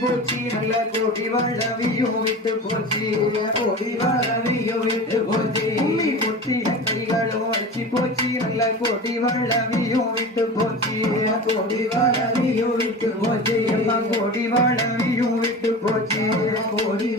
போச்சு நல்ல கோடி வளவியும் விட்டு போச்சு கோடி வளவியும் விட்டு போச்சு குட்டிய கைகளும் அடிச்சு போச்சு நல்ல கோடி வளவியும் விட்டு போச்சு கோடி வளவியும் விட்டு போச்சு கோடி வளவியும் விட்டு போச்சு கோடி